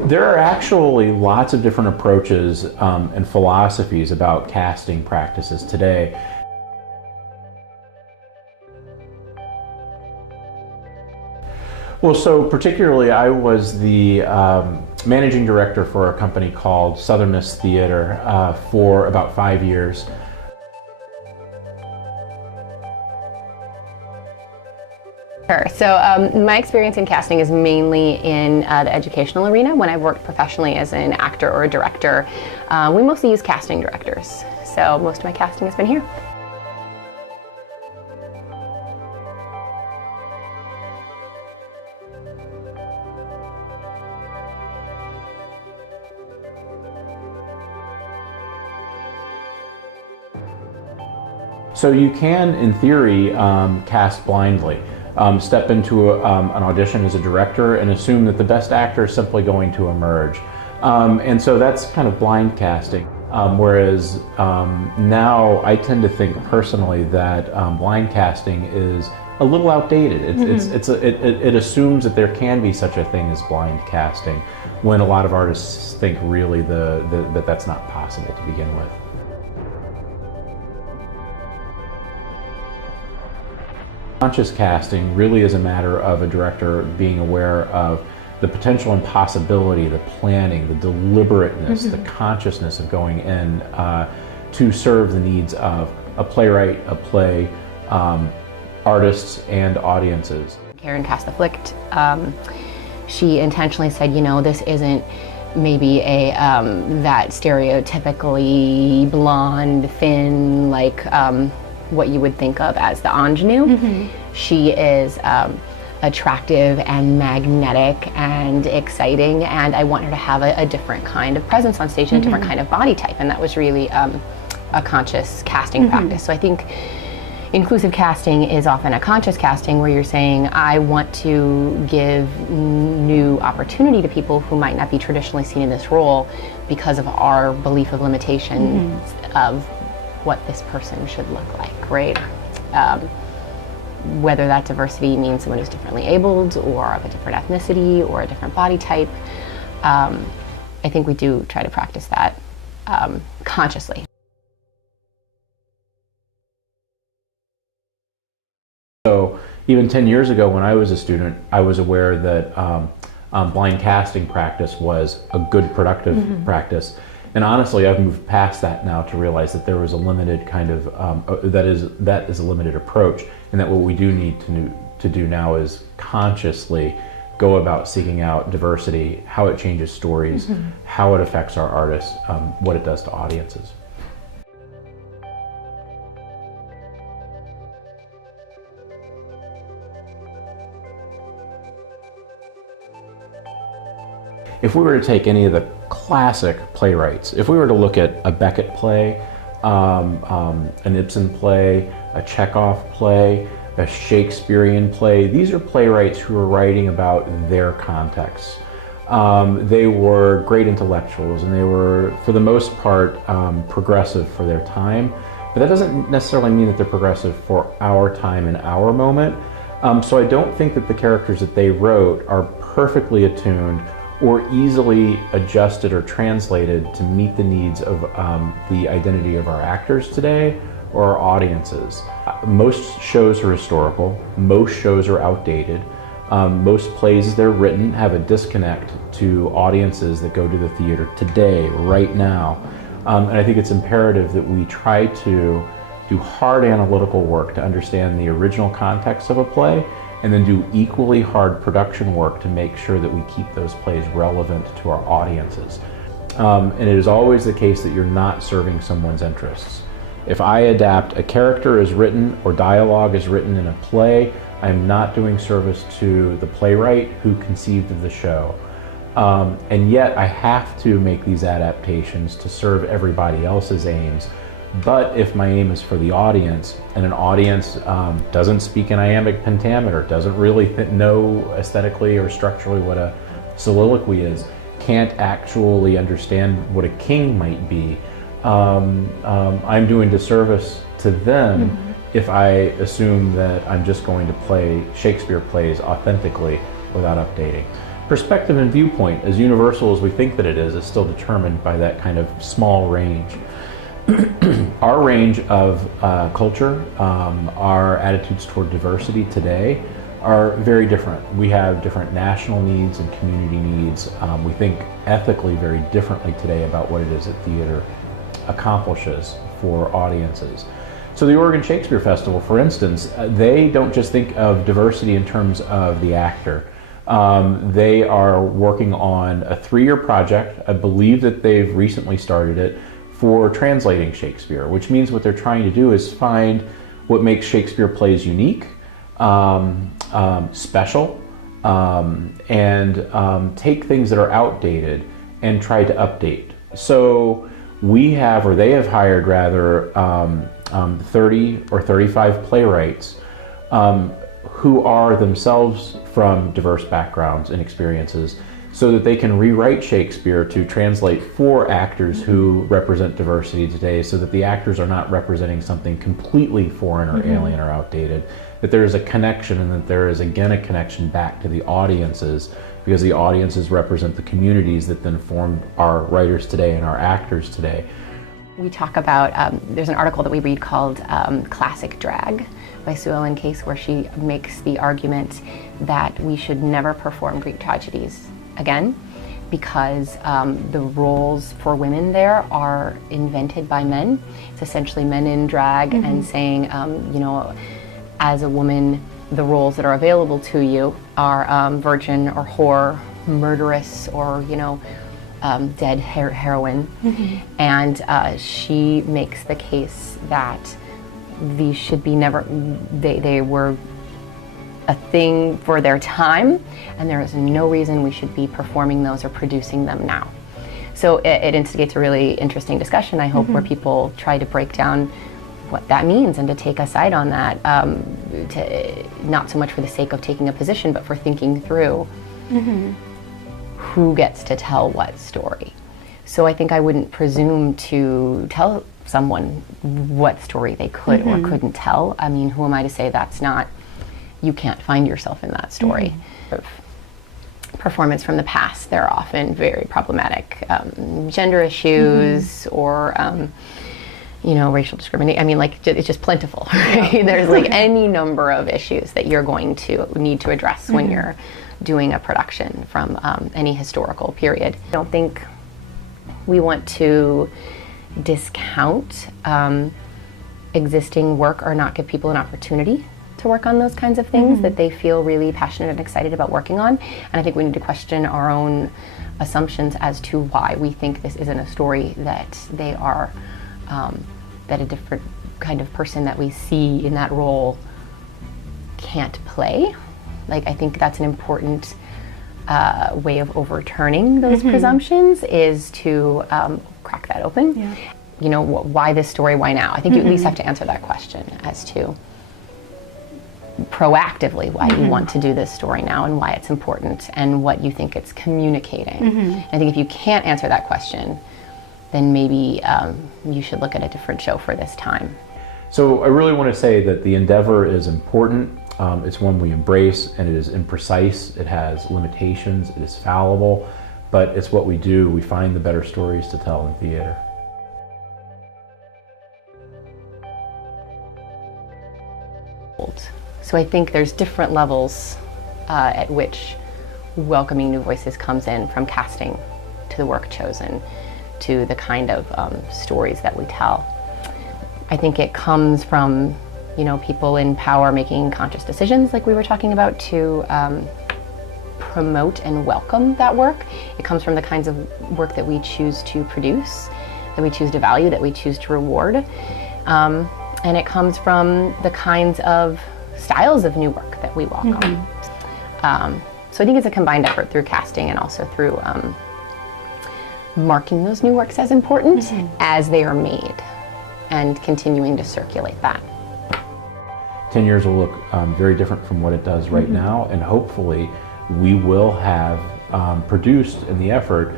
There are actually lots of different approaches and philosophies about casting practices today. Well, so particularly I was the managing director for a company called Southern Miss Theater for about 5 years. Sure. So my experience in casting is mainly in the educational arena. When I've worked professionally as an actor or a director, we mostly use casting directors. So most of my casting has been here. So you can, in theory, cast blindly. Step into an audition as a director and assume that the best actor is simply going to emerge. And so that's kind of blind casting. Whereas now I tend to think personally that blind casting is a little outdated. It assumes that there can be such a thing as blind casting, when a lot of artists think really that that's not possible to begin with. Conscious casting really is a matter of a director being aware of the potential and possibility, the planning, the deliberateness, the consciousness of going in to serve the needs of a playwright, a play, artists, and audiences. Karen cast the flicked. She intentionally said, you know, this isn't maybe a that stereotypically blonde, thin, like what you would think of as the ingenue. She is attractive and magnetic and exciting, and I want her to have a different kind of presence on stage and a different kind of body type, and that was really a conscious casting practice. So I think inclusive casting is often a conscious casting where you're saying, I want to give new opportunity to people who might not be traditionally seen in this role because of our belief of limitations of what this person should look like, right? Whether that diversity means someone who's differently abled or of a different ethnicity or a different body type. I think we do try to practice that consciously. So even 10 years ago when I was a student, I was aware that blind casting practice was a good productive practice. And honestly, I've moved past that now to realize that there was a limited kind of, that is a limited approach, and that what we do need to do now is consciously go about seeking out diversity, how it changes stories, how it affects our artists, what it does to audiences. If we were to take any of the classic playwrights, if we were to look at a Beckett play, an Ibsen play, a Chekhov play, a Shakespearean play, these are playwrights who are writing about their contexts. They were great intellectuals, and they were, for the most part, progressive for their time, but that doesn't necessarily mean that they're progressive for our time and our moment. So I don't think that the characters that they wrote are perfectly attuned or easily adjusted or translated to meet the needs of the identity of our actors today or our audiences. Most shows are historical, most shows are outdated, most plays as they're written have a disconnect to audiences that go to the theater today, right now. And I think it's imperative that we try to do hard analytical work to understand the original context of a play, and then do equally hard production work to make sure that we keep those plays relevant to our audiences. And it is always the case that you're not serving someone's interests. If I adapt a character as written or dialogue as written in a play, I'm not doing service to the playwright who conceived of the show. And yet I have to make these adaptations to serve everybody else's aims. But if my aim is for the audience, and an audience doesn't speak in iambic pentameter, doesn't really know aesthetically or structurally what a soliloquy is, can't actually understand what a king might be, I'm doing disservice to them if I assume that I'm just going to play Shakespeare plays authentically without updating. perspective and viewpoint, as universal as we think that it is still determined by that kind of small range. Our range of culture, our attitudes toward diversity today are very different. We have different national needs and community needs. We think ethically very differently today about what it is that theater accomplishes for audiences. So the Oregon Shakespeare Festival, for instance, they don't just think of diversity in terms of the actor. They are working on a 3-year project. I believe that they've recently started it for translating Shakespeare, which means what they're trying to do is find what makes Shakespeare plays unique, special, and take things that are outdated and try to update. So we have, or they have hired rather, 30 or 35 playwrights who are themselves from diverse backgrounds and experiences, so that they can rewrite Shakespeare to translate for actors who represent diversity today, so that the actors are not representing something completely foreign or alien or outdated, that there is a connection, and that there is again a connection back to the audiences, because the audiences represent the communities that then form our writers today and our actors today. We talk about, there's an article that we read called Classic Drag by Sue Ellen Case, where she makes the argument that we should never perform Greek tragedies again, because the roles for women there are invented by men. It's essentially men in drag and saying, you know, as a woman, the roles that are available to you are virgin or whore, murderess, or, you know, dead heroine. And she makes the case that these should be never, they were a thing for their time, and there is no reason we should be performing those or producing them now. So it instigates a really interesting discussion, I hope, where people try to break down what that means and to take a side on that, not so much for the sake of taking a position, but for thinking through who gets to tell what story. So I think I wouldn't presume to tell someone what story they could or couldn't tell. I mean, who am I to say that's not, you can't find yourself in that story. Performance from the past, they're often very problematic. Gender issues or you know, racial discrimination. I mean, like, it's just plentiful, right? There's like any number of issues that you're going to need to address when you're doing a production from any historical period. I don't think we want to discount existing work or not give people an opportunity to work on those kinds of things that they feel really passionate and excited about working on. And I think we need to question our own assumptions as to why we think this isn't a story that they are, that a different kind of person that we see in that role can't play. Like, I think that's an important way of overturning those presumptions, is to crack that open. You know, why this story, why now? I think you at least have to answer that question as to proactively why you want to do this story now and why it's important and what you think it's communicating. I think if you can't answer that question, then maybe you should look at a different show for this time. So I really want to say that the endeavor is important. It's one we embrace, and it is imprecise, it has limitations, it is fallible, but it's what we do. We find the better stories to tell in theater. So I think there's different levels at which welcoming new voices comes in, from casting to the work chosen to the kind of stories that we tell. I think it comes from, you know, people in power making conscious decisions, like we were talking about, to promote and welcome that work. It comes from the kinds of work that we choose to produce, that we choose to value, that we choose to reward. And it comes from the kinds of styles of new work that we welcome. So I think it's a combined effort through casting and also through marking those new works as important as they are made and continuing to circulate that. 10 years will look very different from what it does right now, and hopefully we will have produced in the effort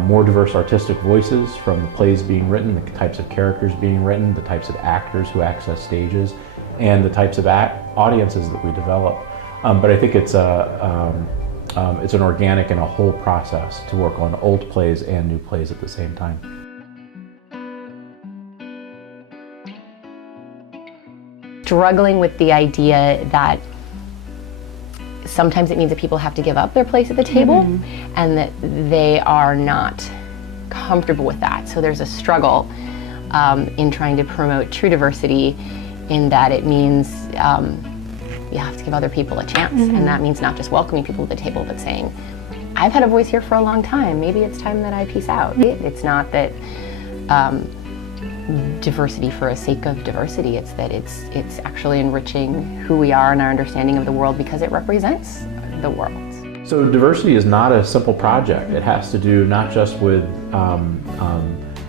more diverse artistic voices, from the plays being written, the types of characters being written, the types of actors who access stages, and the types of audiences that we develop. But I think it's it's an organic and a whole process to work on old plays and new plays at the same time. Struggling with the idea that sometimes it means that people have to give up their place at the table, and that they are not comfortable with that. So there's a struggle in trying to promote true diversity, in that it means you have to give other people a chance. And that means not just welcoming people to the table, but saying, I've had a voice here for a long time, maybe it's time that I peace out. It's not that diversity for the sake of diversity, it's that it's actually enriching who we are and our understanding of the world, because it represents the world. So diversity is not a simple project. It has to do not just with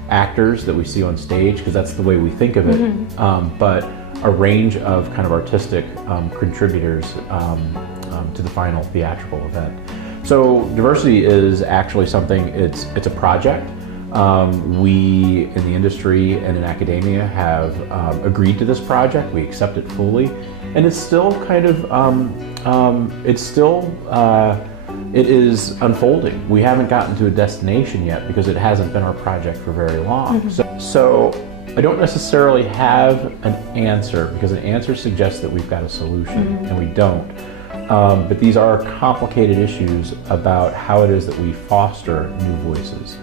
actors that we see on stage, because that's the way we think of it, but a range of kind of artistic contributors to the final theatrical event. So diversity is actually something, it's a project. We in the industry and in academia have agreed to this project. We accept it fully, and it's still kind of, it is unfolding. We haven't gotten to a destination yet because it hasn't been our project for very long. So I don't necessarily have an answer, because an answer suggests that we've got a solution, and we don't. But these are complicated issues about how it is that we foster new voices.